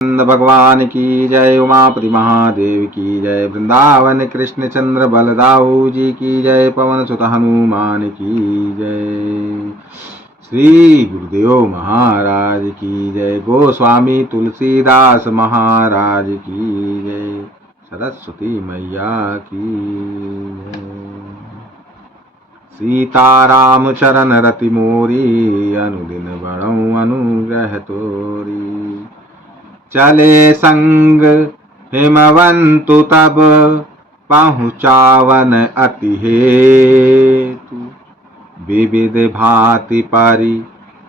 नंद भगवान की जय, उमापति महादेव की जय, वृंदावन कृष्ण चंद्र बलदाऊ जी की जय, पवन सुत हनुमान की जय, श्री गुरुदेव महाराज की जय, गोस्वामी तुलसीदास महाराज की जय, सरस्वती मैया की जय। सीताराम चरण रति मोरी, अनुदिन बड़ऊ अनुग्रह तोरी, चले संग हिमवंतु तब, पहुँचावन अति हेतु, विविध भांति परि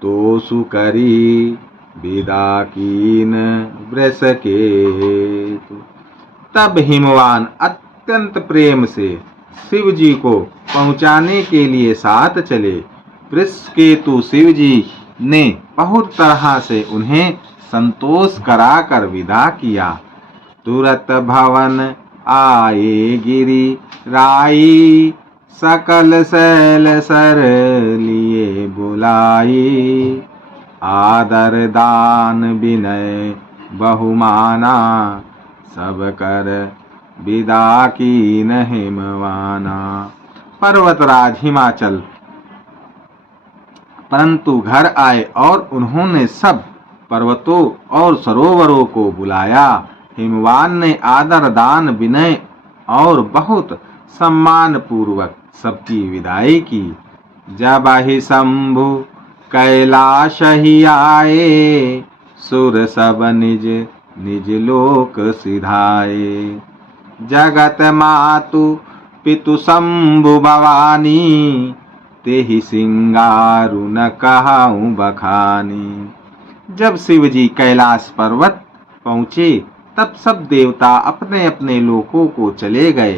तोसु करी, विदा कीन वृष केतु। तब हिमवान अत्यंत प्रेम से शिव जी को पहुँचाने के लिए साथ चले। वृषकेतु शिव जी ने बहुत तरह से उन्हें संतोष कराकर विदा किया। तुरत भवन आए गिरि राई, सकल शैल सर लिए बुलाई, आदर दान विनय बहुमाना, सब कर विदा कीन हिमवाना। पर्वतराज हिमाचल परंतु घर आए और उन्होंने सब पर्वतों और सरोवरों को बुलाया। हिमवान ने आदर दान विनय और बहुत सम्मान पूर्वक सबकी विदाई की। जब ही शंभु कैलाश ही आए, सुर सब निज निज लोक सिधाए। जगत मातु पितु शंभु भवानी, तेहि सिंगारु न कहाऊं बखानी। जब शिव जी कैलाश पर्वत पहुँचे तब सब देवता अपने अपने लोकों को चले गए।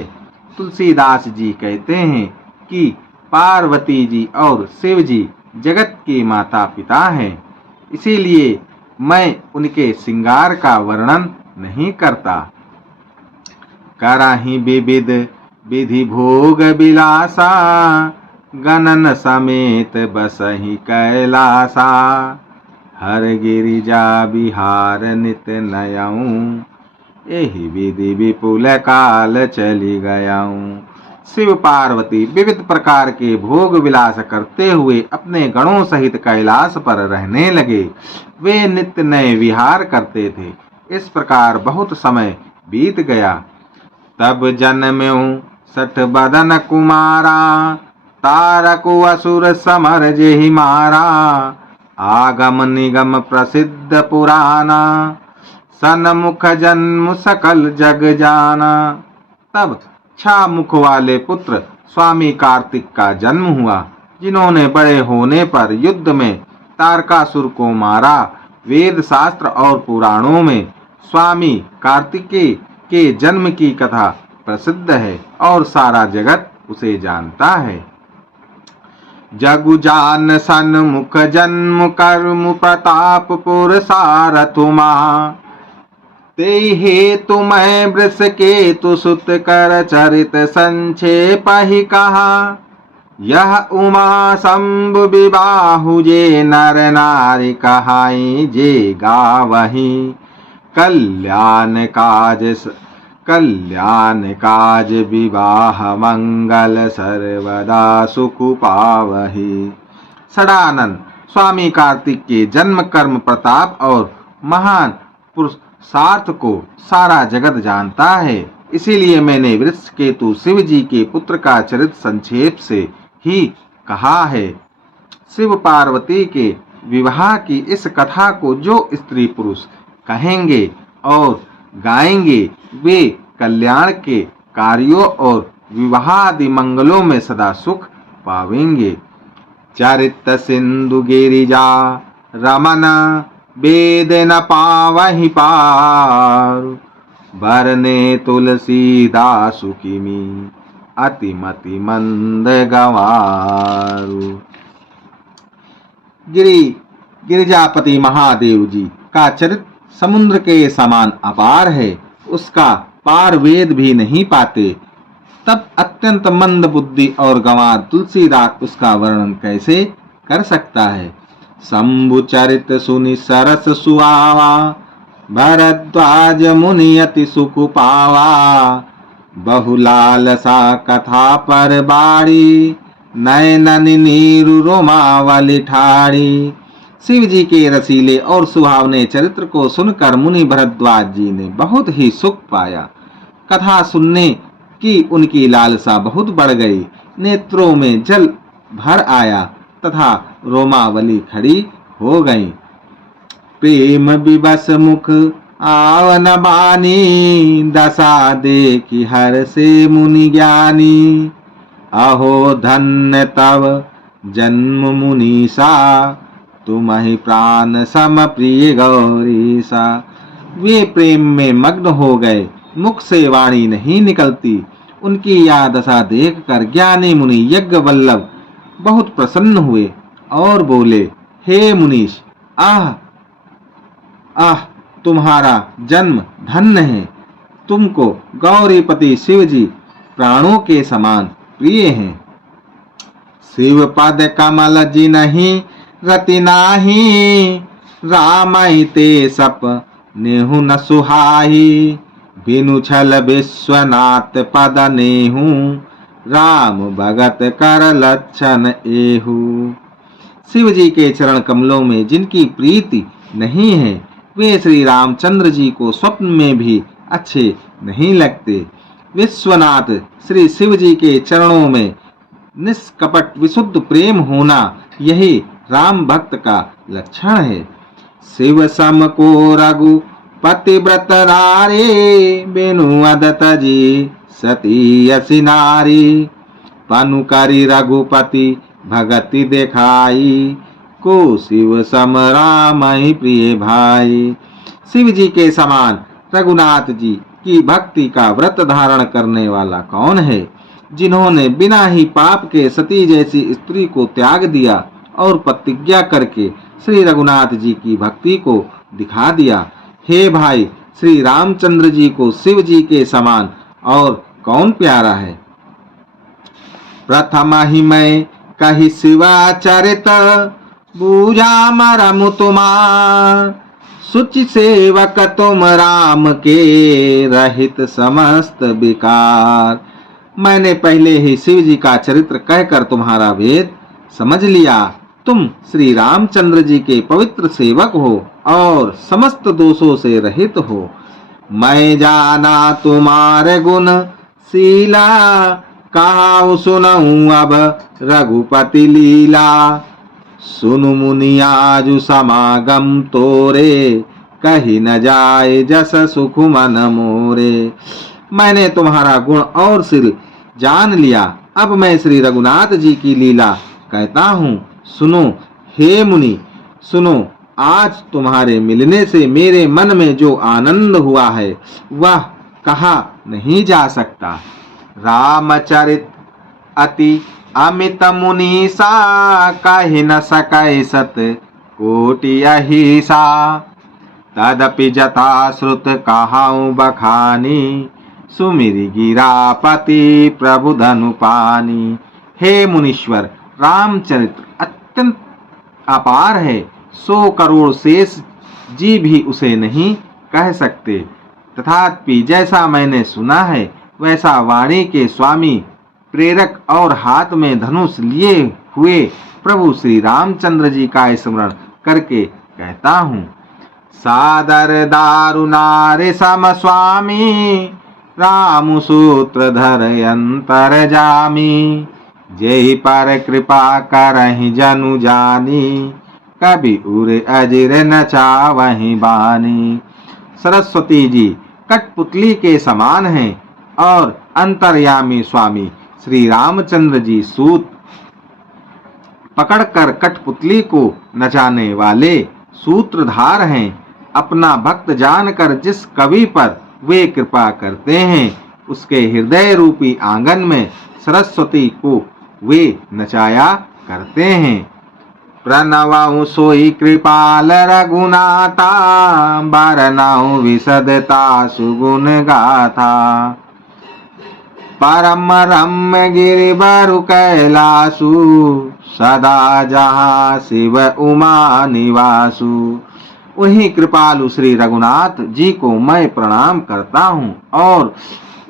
तुलसीदास जी कहते हैं कि पार्वती जी और शिव जी जगत के माता पिता हैं, इसीलिए मैं उनके श्रृंगार का वर्णन नहीं करता। कराही विविध विधि भोग विलासा, गणन समेत बसहि कैलासा। हर गिरिजा बिहार नित नयऊं, एहि विधि विपुल काल चली गयाऊं। शिव पार्वती विविध प्रकार के भोग विलास करते हुए अपने गणों सहित कैलाश पर रहने लगे। वे नित्य नए विहार करते थे। इस प्रकार बहुत समय बीत गया। तब जन्म्यों 60 बदन कुमारा, तारकु असुर समर जेहि मारा। आगम निगम प्रसिद्ध पुराना, सन्मुख जन्म सकल जग जाना। तब 6 मुख वाले पुत्र स्वामी कार्तिक का जन्म हुआ, जिन्होंने बड़े होने पर युद्ध में तारकासुर को मारा। वेद शास्त्र और पुराणों में स्वामी कार्तिकेय के जन्म की कथा प्रसिद्ध है और सारा जगत उसे जानता है। जगु जान सन्मुख जन्म कर्म प्रताप पुरसारथुमा, ते हेतु मैं वृषकेतु सुत कर चरित संक्षेप ही कहा। यह उमा शंभु विबाहु जे नर नारी कहाई, जे गावही कल्याण काज विवाह मंगल सर्वदा सुख पावही। सदानंद स्वामी कार्तिक के जन्म कर्म प्रताप और महान पुरुषार्थ को सारा जगत जानता है, इसीलिए मैंने वृषकेतु शिव जी के पुत्र का चरित्र संक्षेप से ही कहा है। शिव पार्वती के विवाह की इस कथा को जो स्त्री पुरुष कहेंगे और गाएंगे, वे कल्याण के कार्यों और विवाहादि मंगलों में सदा सुख पावेंगे। चरित सिंधु गिरिजा रमन, वेद न पावहि पार। बरने तुलसीदासु किमी, अतिमति मंद गवारु। गिरिजापति महादेव जी का चरित्र समुद्र के समान अपार है, उसका पार वेद भी नहीं पाते। तब अत्यंत मंद बुद्धि और गंवार तुलसीदास उसका वर्णन कैसे कर सकता है। शंभु चरित सुनि सरस सुआवा, भरद्वाज मुनि अति सुख पावा, बहुलालसा कथा पर बाड़ी, नयनन नीरु रोमावली ठाड़ी। शिव जी के रसीले और सुहावने चरित्र को सुनकर मुनि भरद्वाज जी ने बहुत ही सुख पाया। कथा सुनने की उनकी लालसा बहुत बढ़ गई। नेत्रों में जल भर आया तथा रोमावली खड़ी हो गई। प्रेम विवश मुख आवन बानी, दशा देखी हर से मुनि ज्ञानी। अहो धन्य तव जन्म मुनीसा, तुम्हि प्राण सम प्रिय गौरीसा। वे प्रेम में मग्न हो गए, मुख से वाणी नहीं निकलती। उनकी यह दशा देखकर ज्ञानी मुनि यज्ञ वल्लभ बहुत प्रसन्न हुए और बोले, हे मुनीश, आह आह, तुम्हारा जन्म धन्य है। तुमको गौरीपति शिव जी प्राणों के समान प्रिय हैं। शिव पद कमल जी नहीं रति नाही, रामई ते सप नेहु न सुहाई। बिनु छल विश्वनाथ पद नेहु, राम भगत कर लक्षण एहु। शिव जी के चरण कमलों में जिनकी प्रीति नहीं है, वे श्री रामचंद्र जी को स्वप्न में भी अच्छे नहीं लगते। विश्वनाथ श्री शिव जी के चरणों में निष्कपट विशुद्ध प्रेम होना, यही राम भक्त का लक्षण है। शिव सम को रघु पतिव्रत नारी, बिनु अदत जी सती असी नारी। पनु करी रघुपति भगति देखाई, को शिव सम राम ही प्रिय भाई। शिव जी के समान रघुनाथ जी की भक्ति का व्रत धारण करने वाला कौन है, जिन्होंने बिना ही पाप के सती जैसी स्त्री को त्याग दिया और प्रतिज्ञा करके श्री रघुनाथ जी की भक्ति को दिखा दिया। हे भाई, श्री रामचंद्र जी को शिव जी के समान और कौन प्यारा है। प्रथम ही मैं कही शिवा चरित, बूझा मरम तुम्हार। सुचि सेवक तुम राम के, रहित समस्त विकार। मैंने पहले ही शिव जी का चरित्र कहकर तुम्हारा भेद समझ लिया। तुम श्री रामचंद्र जी के पवित्र सेवक हो और समस्त दोषों से रहित हो। मैं जाना तुम्हारे गुण शीला, कहा सुनऊं अब रघुपति लीला। सुनु मुनि आजु समागम तोरे, कही न जाए जस सुख मन मोरे। मैंने तुम्हारा गुण और शील जान लिया। अब मैं श्री रघुनाथ जी की लीला कहता हूँ, सुनो हे मुनि सुनो। आज तुम्हारे मिलने से मेरे मन में जो आनंद हुआ है, वह कहा नहीं जा सकता। रामचरित अति अमित मुनीसा, कहि न सकै सत कोटि अहिसा। तदपि जथा श्रुत कहाऊं बखानी, सुमिरि गिरापति प्रभु धनु पानी। हे मुनीश्वर, रामचरित्र अत्यंत अपार है। 100 करोड़ शेष जी भी उसे नहीं कह सकते। तथापि जैसा मैंने सुना है, वैसा वाणी के स्वामी प्रेरक और हाथ में धनुष लिए हुए प्रभु श्री रामचंद्र जी का स्मरण करके कहता हूँ। सादर दारुनारे सम स्वामी, राम सूत्र धर अंतर जामी। जय पर कृपा करहि जनु जानी, कभी उर अजिर न चावहि बानी। सरस्वती जी कठपुतली के समान हैं और अंतर्यामी स्वामी श्री रामचंद्र जी सूत पकड़कर कठपुतली को नचाने वाले सूत्रधार हैं। अपना भक्त जानकर जिस कवि पर वे कृपा करते हैं, उसके हृदय रूपी आंगन में सरस्वती को वे नचाया करते हैं। प्रणवउ सोई कृपाल रघुनाथा, बरनउ विशदता सुगुण गाथा। परम रम्य गिरिवरु कैलासु, सदा जहाँ शिव उमा निवासु। उन्हीं कृपालु श्री रघुनाथ जी को मैं प्रणाम करता हूँ और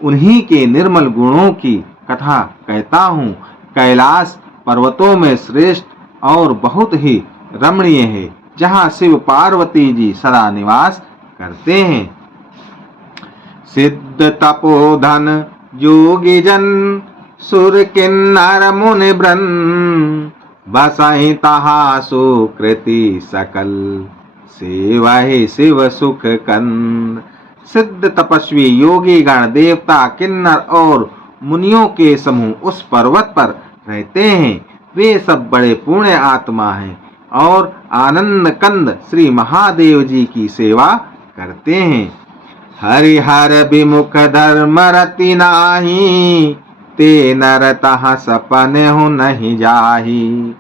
उन्हीं के निर्मल गुणों की कथा कहता हूँ। कैलाश पर्वतों में श्रेष्ठ और बहुत ही रमणीय है, जहाँ शिव पार्वती जी सदा निवास करते हैं। सिद्ध तपोधन योगी जन सुर किन्नर मुनि ब्रन बसहि तहा सुकृति सकल सेवहि शिव सुख कंद। सिद्ध तपस्वी योगी गण देवता किन्नर और मुनियों के समूह उस पर्वत पर रहते हैं। वे सब बड़े पुण्य आत्मा हैं और आनंद कंद श्री महादेव जी की सेवा करते हैं। हरिहर विमुख धर्म रति नाही, ते नर तह सपने हो नहीं जाही।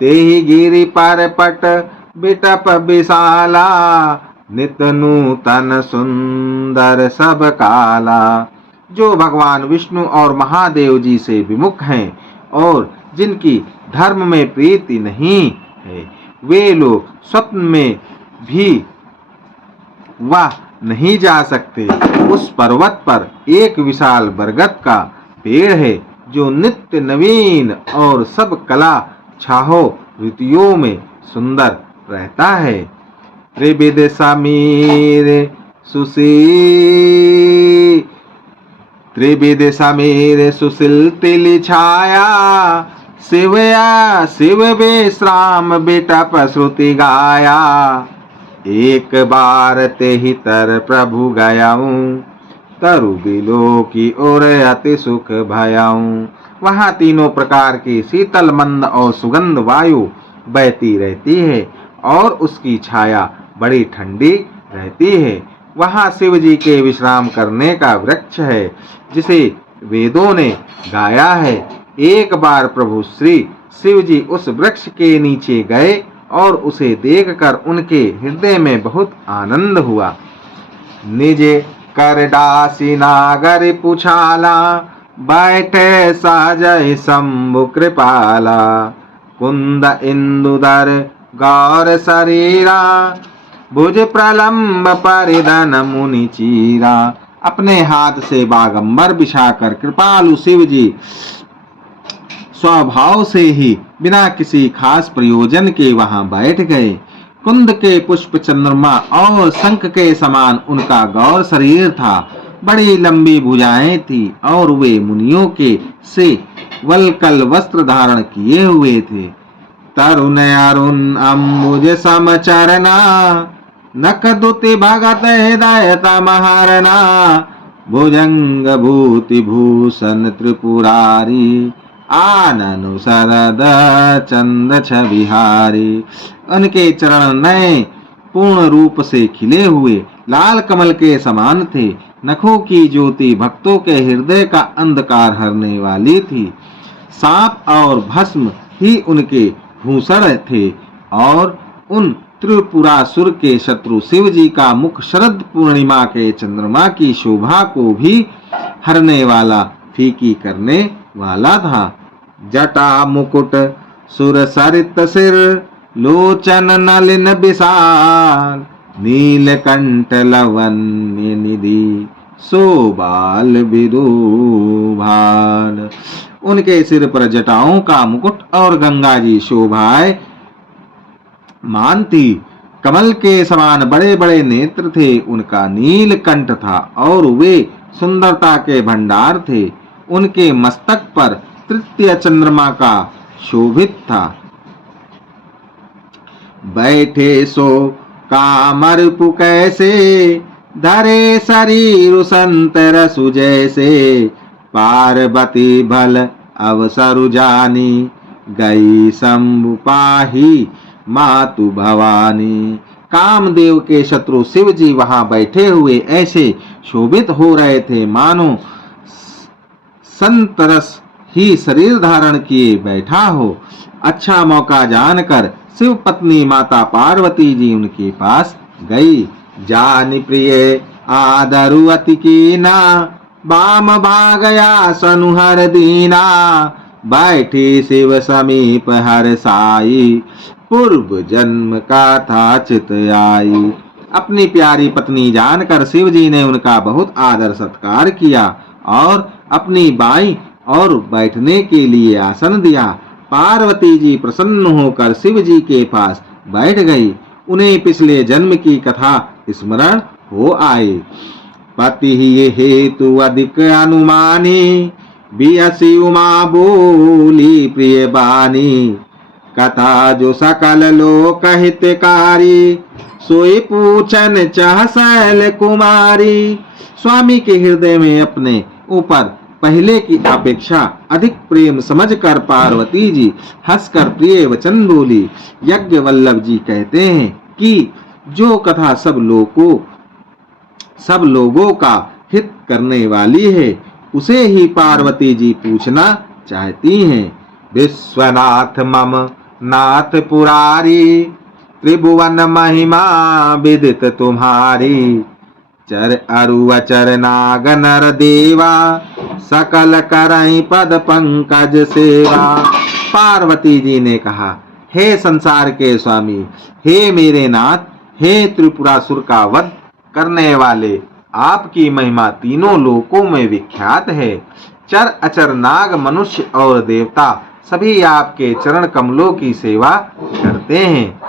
तेहि गिरि पर पट बिटप विशाला, नित नूतन सुंदर सब काला। जो भगवान विष्णु और महादेव जी से विमुख हैं और जिनकी धर्म में प्रीति नहीं है, वे लोग स्वप्न में भी वह नहीं जा सकते। उस पर्वत पर एक विशाल बरगद का पेड़ है, जो नित्य नवीन और सब कला छाहो ऋतुओं में सुंदर रहता है। त्रिविध समीर सुशील तिल छाया, शिव विश्राम बिटप श्रुति गाया। एक बार तेहि तर प्रभु गयाऊं, तरु बिलो की ओर अति सुख भयाऊं। वहाँ तीनों प्रकार की शीतल मंद और सुगंध वायु बहती रहती है और उसकी छाया बड़ी ठंडी रहती है। वहाँ शिव जी के विश्राम करने का वृक्ष है, जिसे वेदों ने गाया है। एक बार प्रभु श्री शिव जी उस वृक्ष के नीचे गए और उसे देखकर उनके हृदय में बहुत आनंद हुआ। निज कर दासी नागर पुछाला, बैठे सहजहि शंभु कृपाला। कुंद इंदुदर गौर शरीरा, भुज प्रलंब परिधन मुनि चीरा। अपने हाथ से बागंबर बिछाकर कृपालु शिव जी स्वभाव से ही बिना किसी खास प्रयोजन के वहां बैठ गए। कुंद के पुष्प चंद्रमा और शंख के समान उनका गौर शरीर था। बड़ी लंबी भुजाएं थी और वे मुनियों के से वलकल वस्त्र धारण किए हुए थे। तरुण अरुण अम्बुज समचरना, नख दुति भगत हृदयता महारना। भुजंग भूति भूषण त्रिपुरारी, आननु शरद चंद छविहारी। उनके चरण नए पूर्ण रूप से खिले हुए लाल कमल के समान थे। नखों की ज्योति भक्तों के हृदय का अंधकार हरने वाली थी। सांप और भस्म ही उनके भूषण थे और उन त्रिपुरासुर के शत्रु शिव जी का मुख शरद पूर्णिमा के चंद्रमा की शोभा को भी हरने वाला, फीकी करने वाला था। जटा मुकुट सुर सरित सिर, लोचन नलिन विशाल। नीलकंठ लवन्य निधि, सोबाल विरूभाल। उनके सिर पर जटाओं का मुकुट और गंगा जी शोभाए मान थी। कमल के समान बड़े बड़े नेत्र थे। उनका नीलकंठ था और वे सुंदरता के भंडार थे। उनके मस्तक पर तृतीय चंद्रमा का शोभित था। बैठे सो कामर कैसे, धरे शरीर संतर सुजैसे। पार्वती भल अवसरु जानी, गई शंभु पाही मातु भवानी। कामदेव के शत्रु शिव जी वहां बैठे हुए ऐसे शोभित हो रहे थे मानो संतरस ही शरीर धारण किए बैठा हो। अच्छा मौका जानकर शिव पत्नी माता पार्वती जी उनके पास गई। जानि प्रिय आदरु अति कीना, बाम भागया सनुहर दीना। बैठी शिव समीप हर साई, पूर्व जन्म का था चित आई। अपनी प्यारी पत्नी जानकर शिव जी ने उनका बहुत आदर सत्कार किया और अपनी बाई और बैठने के लिए आसन दिया। पार्वती जी प्रसन्न होकर शिव जी के पास बैठ गई। उन्हें पिछले जन्म की कथा स्मरण हो आई। पति ही हेतु अधिक अनुमानी, बियसी उमा बोली प्रिय बानी। कथा जो सकल लोक हितकारी, सोई पूछन चाह शैल कुमारी। स्वामी के हृदय में अपने ऊपर पहले की अपेक्षा अधिक प्रेम समझकर पार्वती जी हंसकर प्रिय वचन बोली। यज्ञ वल्लभ जी कहते हैं कि जो कथा सब लोगों का हित करने वाली है, उसे ही पार्वती जी पूछना चाहती हैं। विश्वनाथ मम नाथ पुरारी, त्रिभुवन महिमा विदित तुम्हारी। चर अरु अचर नाग नर देवा, सकल करई पद पंकज सेवा। पार्वती जी ने कहा, हे संसार के स्वामी, हे मेरे नाथ, हे त्रिपुरासुर का वध करने वाले, आपकी महिमा तीनों लोकों में विख्यात है। चर अचर नाग मनुष्य और देवता सभी आपके चरण कमलों की सेवा करते हैं।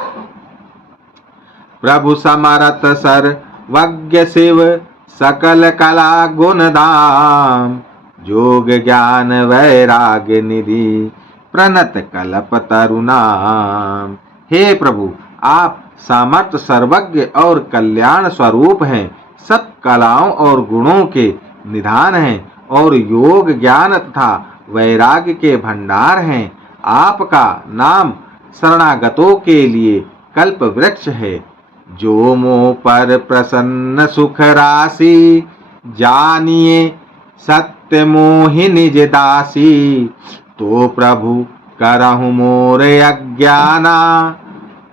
प्रभु समरथ सर्वज्ञ शिव, सकल कला गुण धाम। जोग ज्ञान वैराग्य निधि, प्रणत कल्प तरुणाम। हे प्रभु, आप सामर्थ्य सर्वज्ञ और कल्याण स्वरूप हैं, सब कलाओं और गुणों के निधान हैं और योग ज्ञान तथा वैराग्य के भंडार हैं। आपका नाम शरणागतों के लिए कल्प वृक्ष है। जो मोह पर प्रसन्न सुख राशि, जानिए सत्य मोहि निज दासी। तो प्रभु करहु मोर अज्ञाना,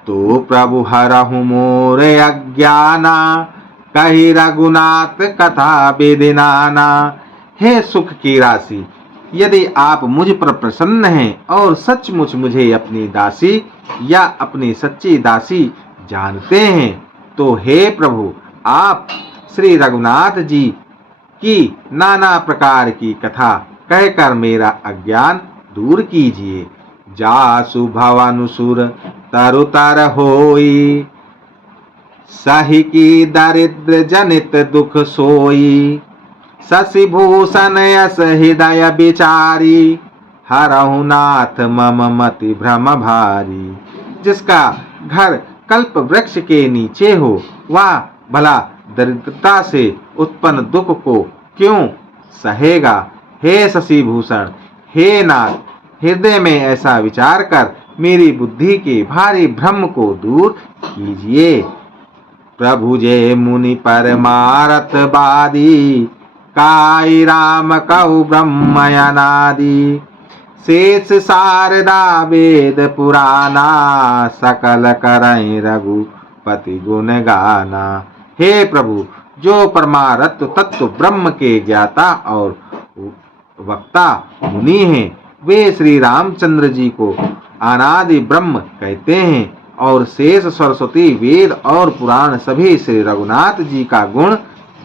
तो प्रभु हरहु मोर अज्ञाना। कही रघुनाथ कथा विधि नाना। हे सुख की राशि, यदि आप मुझ पर प्रसन्न हैं और सचमुच मुझे अपनी दासी या अपनी सच्ची दासी जानते हैं, तो हे प्रभु, आप श्री रघुनाथ जी की नाना प्रकार की कथा कहकर मेरा अज्ञान दूर कीजिए। जासु भवनुसुर तरुतर होई, सही की दरिद्र जनित दुख सोई। शशि भूषण यस हृदय बिचारी, हरहु नाथ मम मति भ्रम भारी। जिसका घर कल्प वृक्ष के नीचे हो, वह भला दरिद्रता से उत्पन्न दुख को क्यों सहेगा। हे शशि भूषण, हे नाथ, हृदय में ऐसा विचार कर मेरी बुद्धि के भारी भ्रम को दूर कीजिए। प्रभु जय मुनि परमारथ बादी, काई राम कहु ब्रह्म अनादि। शेष शारदा वेद पुराना, सकल करई रघुपति गुण गाना। हे प्रभु, जो परमारथ तत्व ब्रह्म के ज्ञाता और वक्ता मुनि हैं, वे श्री रामचंद्र जी को अनादि ब्रह्म कहते हैं और शेष सरस्वती वेद और पुराण सभी श्री रघुनाथ जी का गुण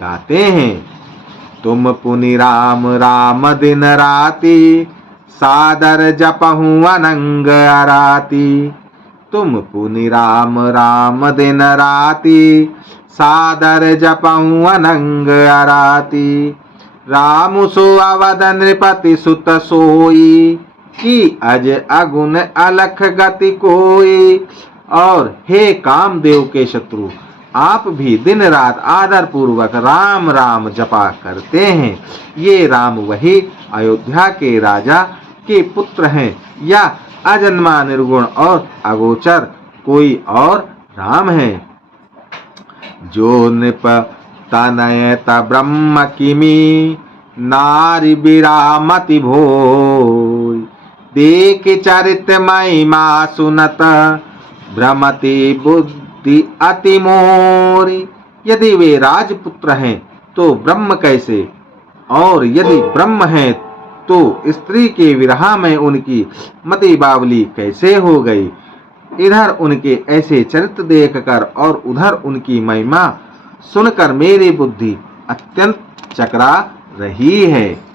गाते हैं। तुम पुनि राम राम दिन राति, सादर जपहु अनंग अराती। तुम पुनि राम राम दिन राति, सादर जपहु अनंग अराती। राम सो अवध नृपति सुत सोई, की अज अगुन अलख गति कोई। और हे कामदेव के शत्रु, आप भी दिन रात आदर पूर्वक राम राम जपा करते हैं। ये राम वही अयोध्या के राजा के पुत्र हैं या अजन्मा निर्गुण और अगोचर कोई और राम है। जो नृप तनयत ब्रह्म किमी, नारी बिरामति भोय। देख चरित महिमा सुनत, भ्रमति बुद्धि अति मोरी। यदि वे राजपुत्र हैं तो ब्रह्म कैसे, और यदि ब्रह्म हैं तो स्त्री के विरह में उनकी मति बावली कैसे हो गई। इधर उनके ऐसे चरित्र देखकर और उधर उनकी महिमा सुनकर मेरी बुद्धि अत्यंत चकरा रही है।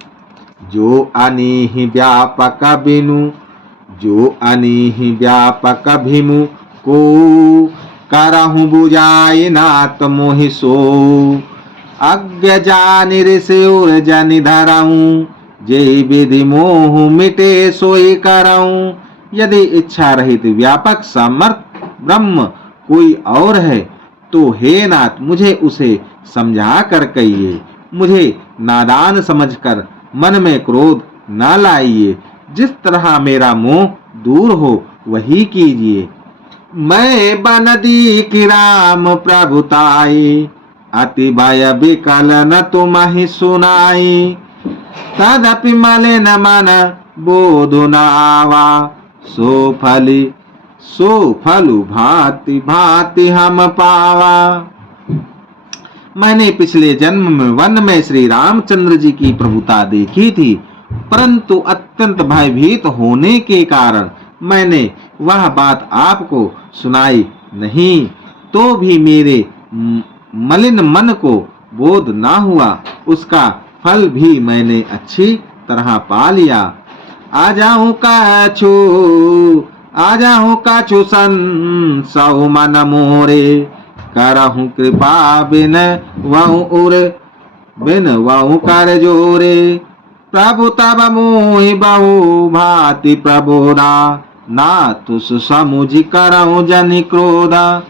जो अनीहि व्यापक बिनु, जो अनीहि व्यापक भिमु को करहु बुझाई नात मोहि सो। अज्ञ जानि ऋषि उर जनि धरऊं, जे विधि मोह मिटे सोई करऊं। यदि इच्छा रहित व्यापक समर्थ ब्रह्म कोई और है तो हे नाथ मुझे उसे समझा कर कहिए। मुझे नादान समझकर मन में क्रोध न लाइए। जिस तरह मेरा मोह दूर हो वही कीजिए। मैं बनदी की राम प्रभुताई, अति भय विकल न तुम्हि सुनाई। तदपि मलिन मन बोधु न आवा, सो फलु भांति भांति हम पावा। मैंने पिछले जन्म में वन में श्री रामचंद्र जी की प्रभुता देखी थी, परंतु अत्यंत भयभीत होने के कारण मैंने वह बात आपको सुनाई नहीं। तो भी मेरे मलिन मन को बोध ना हुआ, उसका फल भी मैंने अच्छी तरह पा लिया। आ जाऊं काछु सन सौ मन मोरे, करहूं कृपा बिन वहु कर जोरे। प्रभु तब मोहि बहु भांति प्रबोधा, ना तुस समुझ करहूं जनि क्रोधा।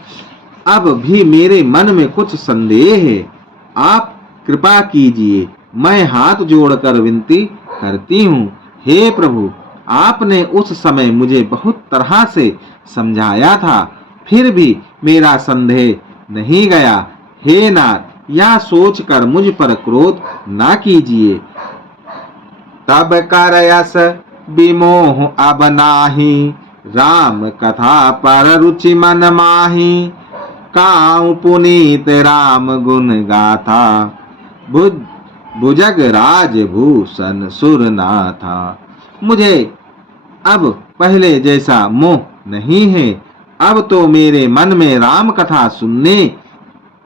अब भी मेरे मन में कुछ संदेह है, आप कृपा कीजिए। मैं हाथ जोड़कर विनती करती हूँ। हे प्रभु, आपने उस समय मुझे बहुत तरह से समझाया था, फिर भी मेरा संदेह नहीं गया। हे नाथ, यह सोचकर मुझ पर क्रोध ना कीजिए। तब कर यस विमोह अब नाही, राम कथा पर रुचि मन माही। काऊ पुनीत राम गुण गाथा, भुजग राज भूषण सुरनाथा। मुझे अब पहले जैसा मोह नहीं है। अब तो मेरे मन में राम कथा सुनने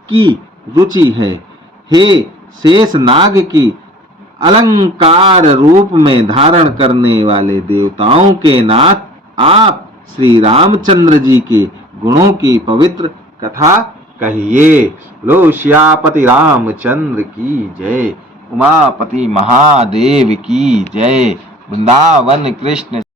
की रुचि है। हे शेष नाग की अलंकार रूप में धारण करने वाले देवताओं के नाथ, आप श्री रामचंद्र जी के गुणों की पवित्र कथा कहिए। लो श्यापति रामचंद्र की जय। उमापति महादेव की जय। वृंदावन कृष्ण